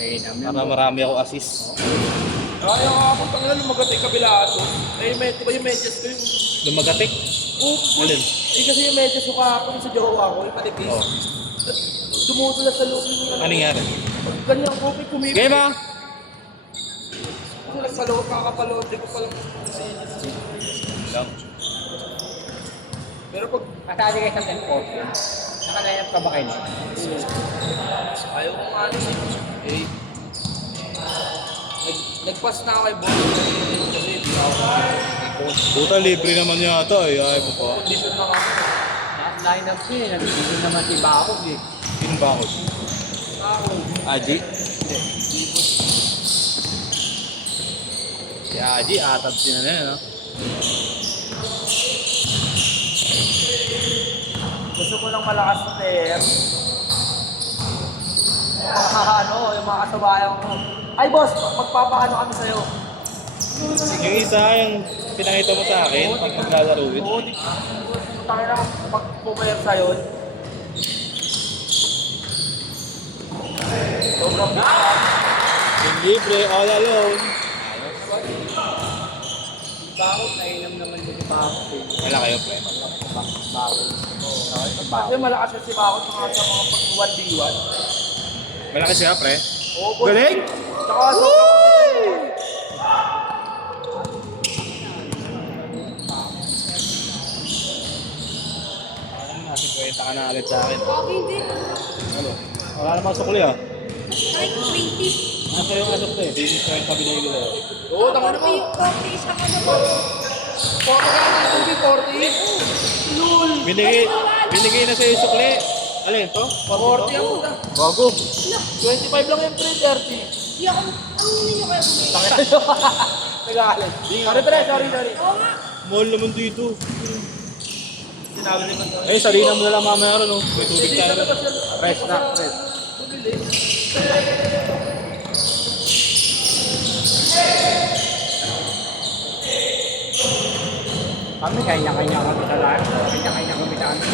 Para marami ako assist. Kaya nga ako, tangan na lumagat ay kabilaan ko. Eh, di ba yung medyas ko yung... Lumagatik? Oo. Alin? Eh, kasi yung medyas ko kahapon sa jowa ko, yung manipis. Oo. Dumudulas sa loob yung... Ano nangyari? Ganyan ko, may kumipit. Game ah! Kasi nagpaloob, kakapaloob, di ko palang... Lang. Pero pag... Kasali kayo sa tempo. Nakalayap ka ba kayo? Ayaw ko nga ano eh. Nag-pass na ako kay Boss. Kasi hindi ako Puta, libre naman yata eh. Ayaw mo pa. condition na ako. Line up ko eh. Nabibigyan naman si Bakos eh. Sino ba ako? Ako. Aji? Si Aji, atab sila na yun, no? Gusto ko ng malakas na player. Yung mga kasabayan ko. Ay boss, magpapaano kami sa'yo. Yung isa, yung pinakita mo sa akin, pag maglalaro yun. Oo, di ko. Tayo na magpumayag sa'yo. Sobrang buksan. Yung libre, all alone. Bakos, nainom naman ko si Bakos eh. Wala kayo, pre. Bakos. Kasi malakas na si Bakot sa mga pag-1v1. Malaki siya, pre. Oo, boss. Galing! Tsaka sobrang condition. Ano natin, kwenta ka na ulit sa akin. Okay din. Ano? Wala namang sukli ah. Kahit 20. Nasa yung ano to eh, business ko yung kabinay nila. Oo, tama naman. 40 isang ano ba? 40 ka na, 40. Lul. Binigay na sa'yo yung sukli. Alin to? 40 ako na. Bago. 25 lang yung pre, 30. Di ako, ang ninyo kayo kumain. Nag-aalit. Sorry pre, sorry. Oo nga. Mahal naman dito. Sinabi naman ko. Eh, sarina mo na lang mamaya ron, no? May tubig tayo ron. Rest na, rest. Kami kanya-kanya kami sa lahat. Kanya-kanya kami sa amin.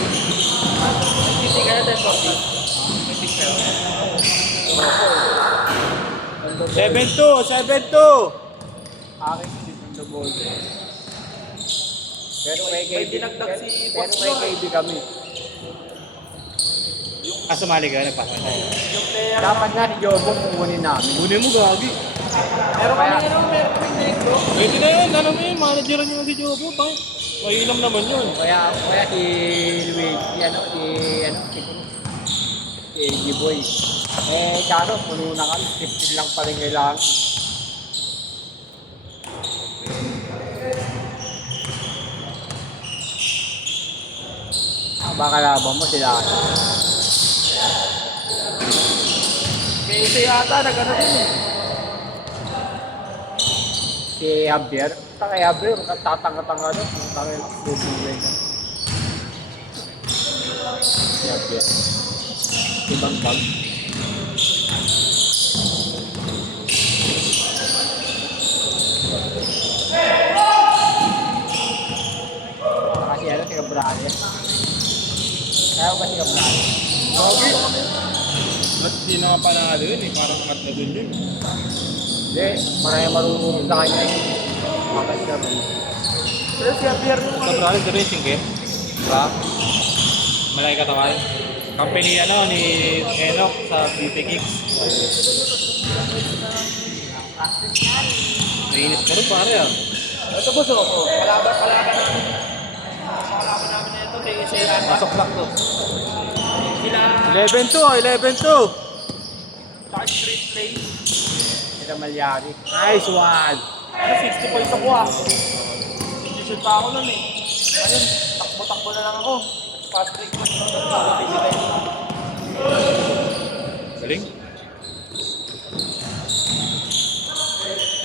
Hindi ka na tayo, sorry. 7-2! Akin si Tito Ball. Pero may May KB, dinagdag si pero Boss may Lord. KB kami. Ah, sumali ka, nagpasa tayo. Yung player. Dapat nga ni Jobong kukunin namin. Kunin mo, gagi. Pero kami ano, meron kami dito. Pwede na yun, ano mo yun, manageran yung si Jobo, pa. Mainam naman yun. Kaya si Luis, si G-Boy. Eh, Charo, puno na kami. 15 lang pa rin kailangan. Baka laban mo sila. May isa yata, nag-ano din eh. Si Javier. Kaya Javier, tatanga-tanga doon. Tanga yung bubulay na. Si Javier. Ibang bag. Kasi ano, si Gabriel. Kaya ba si Gabriel? Gagi. Ba't di na nga panalo yun eh, parang angat na dun yun. Hindi, marami marunong sa kanya yun. Bakit siya ba? Pero si Javier yung Sa Brales, the racing eh. Diba? Malaki katawan. Company ano, ni Enoch sa BP Kicks. Nainis ka rin pare ah. Ito boss, palaban namin. Palaban namin na ito, may isa yata. Pasok block to. Sila, 11-2! sa street play. Sila Malyari. Nice one! Ano, 60 points ako ah. Condition pa ako nun eh. Ayun, takbo-takbo na lang ako. Fast break man ito. Galing.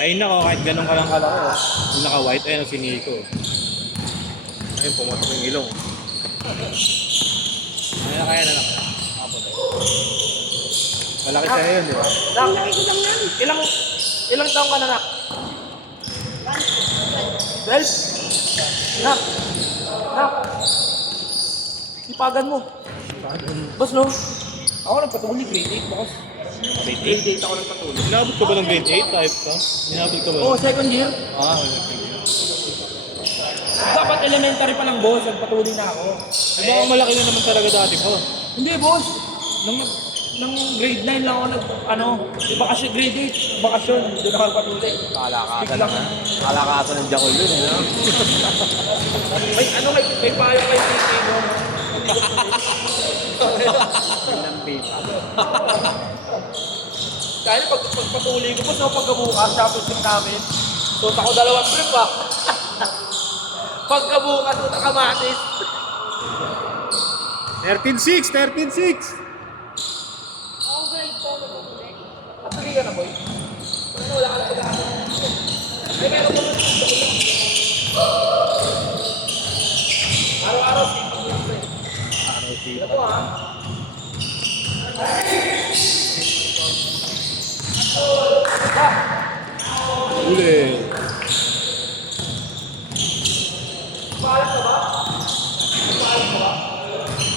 Ayun na ko, kahit ganun ka lang kalaki oh. Yung naka-white, ayun si Nico. Ayun, pumatok yung ilong. Ayun, kaya na lang. Malaki siya yun, di ba? Nak, Laki ko lang yan. ilang taong ka na, Nak? 12? Nak! Nak! Ipagan mo. Boss, no? Ako nagpatuloy, grade 8 boss. Grade Grade 8 ako nagpatuloy. Inabot ka ba ng grade 8 type ka? Inabot ka ba? Oo, second year. Ah, okay. Dapat elementary pa lang boss, nagpatuloy na ako. Eh, baka malaki na naman talaga dati mo. Hindi boss. Nung grade 9 lang ako bakasyon, grade 8, bakasyon, doon ako nagpatuloy. Kalakasan ng Jackal yun, eh, no? May payo kay PT mo. Yun ang pita. Kaya pagpatuloy ko po sa pagkabukas, championship namin, suot ako 2 trip ah. Pagkabukas, suot ako kamatis. 13-6! 13-6! Ako grade 4 na ulit. Patuloy ka na boy. Ano, wala ka na pag-aaral. Ay, meron mo. Araw-araw, sipag mo ito eh. Ito po ah. Uli! Paalam ka ba? Paalam ka ba?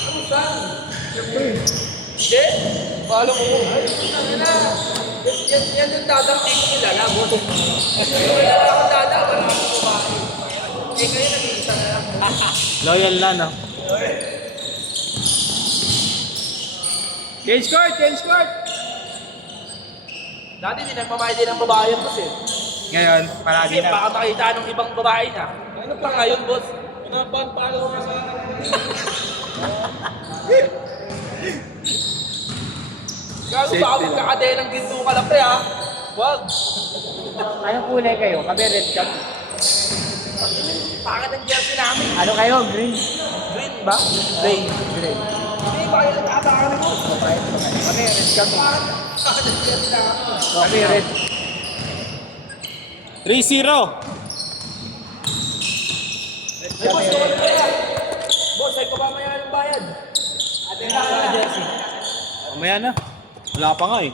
Ano saan? Siyempre. Hindi? Paalam ko. Ay, ano na? Yan yung dadang di ko kilala, boss. Kilala akong dada, para akong kumain. Eh, kayo nag-iisa na lang. Loyal na, no? Change court! Change court! Dati din nagmamahal din ang babae yan, boss eh. Ngayon, palagi Kasi na. baka makita ng ibang babae na. Ano pa ngayon, boss? Paano ko sa... Gago Safety baka lang. magkakadaya ng ginto ka lang, pre, ha? Wag! Anong kulay kayo? Kami red cap. Pakit ang jersey namin. Ano kayo? Green? Green ba? Gray. Green. Hindi, baka yung nag-aatakan mo. Kami red cap. Pakit ang jersey namin. Kami red. 3-0! Ay, boss, doon na kaya. Boss, ay ko ba maya ng bayad? Ate na sa jersey. Mamaya na. Wala pa nga eh.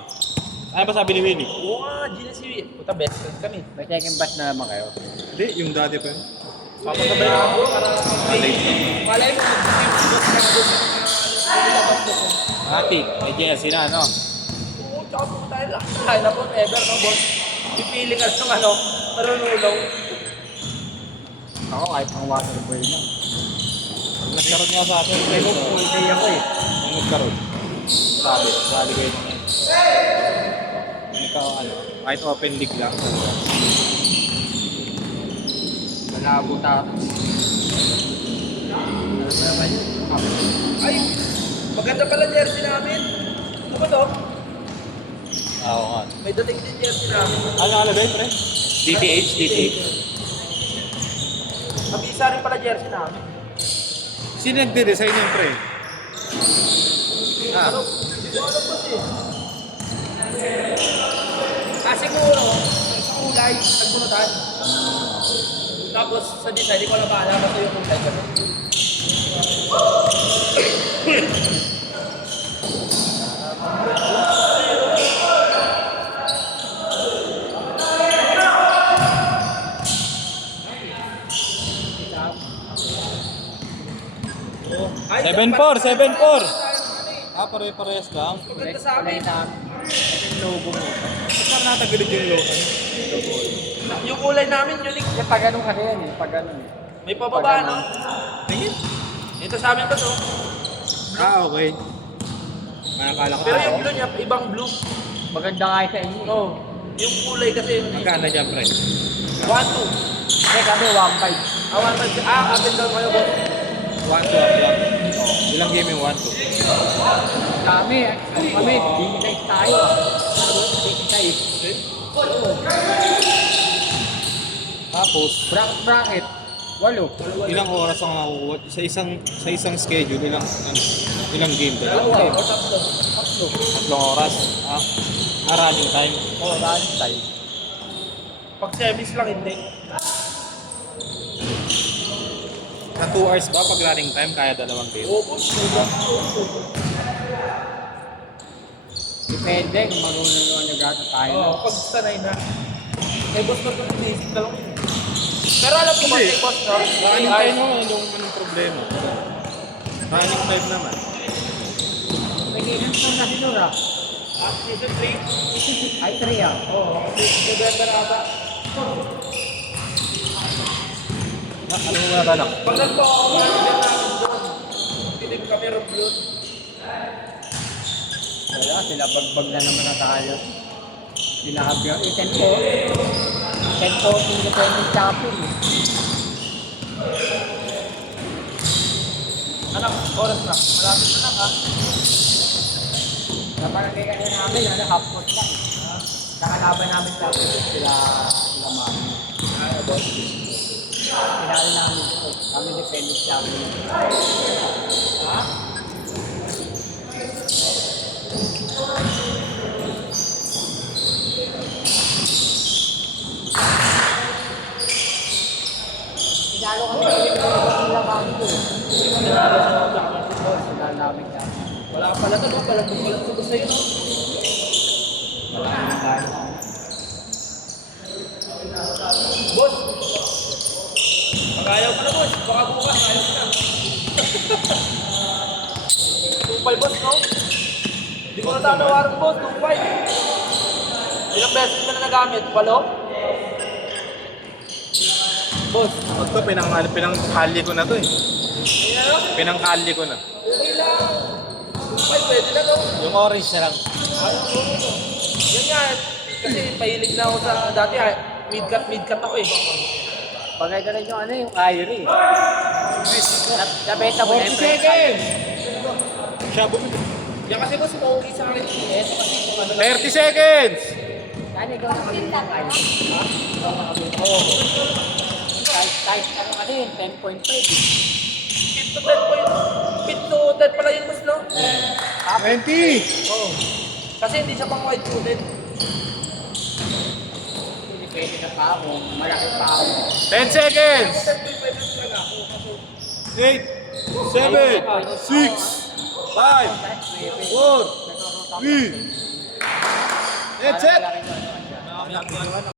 Ano pa sabi ni Willie? Oo nga, GNC. Puta, best friend kami. May second batch na naman kayo. Hindi, yung dati pa yun. Papasabay na ako para Late na. malay mo, boss ka na doon. Ati, may jersey na, no? Oo, tsaka po tayo lang. Tayo na po, ever, no, boss? Pipili ka ng marunulong. Ako kahit pang water boy na. Nagkaroon nga sa akin. May full day ako eh. Ang nagkaroon. Sabi kayo naman. Ikaw ano, kahit open league lang. Malabo tayo. Ay, maganda pala jersey namin. Ano ba to? Oo nga. May dating din jersey namin. Ano nakalagay, pre? DTH, DTH. Mabisa rin pala jersey namin. Sino nagde-design yung pre? Ah, Ano? Hindi ko alam boss eh. Siguro, sa kulay, nagbunutan. Tapos sa design, hindi ko alam ba basta yung kulay kami. Ay, 7-4, 7-4. Ah, pare-parehas lang. Maganda sa amin. Yung logo mo. Saan natagilid yung logo? Yung kulay namin, unique. Yung pag ganun kasi yan eh. Pag ganun eh. May pababa, no? Tingin. Ito sa amin ba to? Ah, okay. Nakakala ko. Pero yung blue niya, ibang blue. Maganda nga sa inyo. Oo. Yung kulay kasi yung 1-2. Magkano dyan, pre? Hindi kami 1-5. Up and down kayo ba? 1-2 up lang. Ilang game yung 1-2? Kami, D-size tayo. D-size. Tapos, Bracket. 8. ilang oras ang nakukuha? Sa isang schedule, ilang game ba? Dalawa o tatlo. 3 oras. Running time. Oh, run time. Pag semis lang, hindi. Sa 2 hours ba pag running time, kaya 2 game? Oo po, Depende kung marunong naman nag-ata tayo. Oo, pag sanay na. Eh, boss, mag-basic na lang yun. Pero alam ko ba, Hindi. boss, no? Running time mo, yung anong problema? Running time naman. May Ilan taon na si Nora? Season 3? Ay, 3 ah. Oo, November ata. Ano mo na tanak? Pag nagpo ako, hindi namin doon. Tinig kami Roblon. Wala, sila bagbag na naman na tayo. Sila Javier. 10-14 independent champion eh. Anak, oras na. Malapit na lang ha. Naparagay kasi namin, half court lang eh. Nakalaban namin sa sila Mami. Pinali namin ito. Kami defending champion. Pinalo kami sila Mami ko eh. Sila namin champion. Wala pala to, pala ko sa'yo. Wala naman tayo. Boss! Pag ayaw ko na boss, baka bukas, ayaw ko na. 2-5 boss, no? Hindi ko na tatawaran boss, 2-5. Ilang beses ko na nagamit, palo? Boss, Ito, pinangkali ko na to eh. ayun na no? Pinangkali ko na. Okay lang. 2-5, pwede na no? Yung orange na lang. Ayaw ko. Yan nga, kasi pahilig na ako sa dati, mid-cut ako eh. Bagay ka rin yung ano yung Kyrie. Nabenta mo na yung friend seconds! Siya bumili. Yan kasi boss, pauwi sa akin. Ito kasi kung ano 30 seconds! Kaya ikaw nakabili ng Kyrie. Ha? Ikaw nakabili. Oo. Kahit ano kasi, 10.5. Pit to 10 point. Pit to 10 pala yun boss, no? 20! Oo. Kasi hindi siya pang white coated. Hindi pwede na pa ako. Malaki pa ako. 10 seconds! 8, 7, 6, 5, 4, 3, 2, 1. That's it! Malaki pa ako.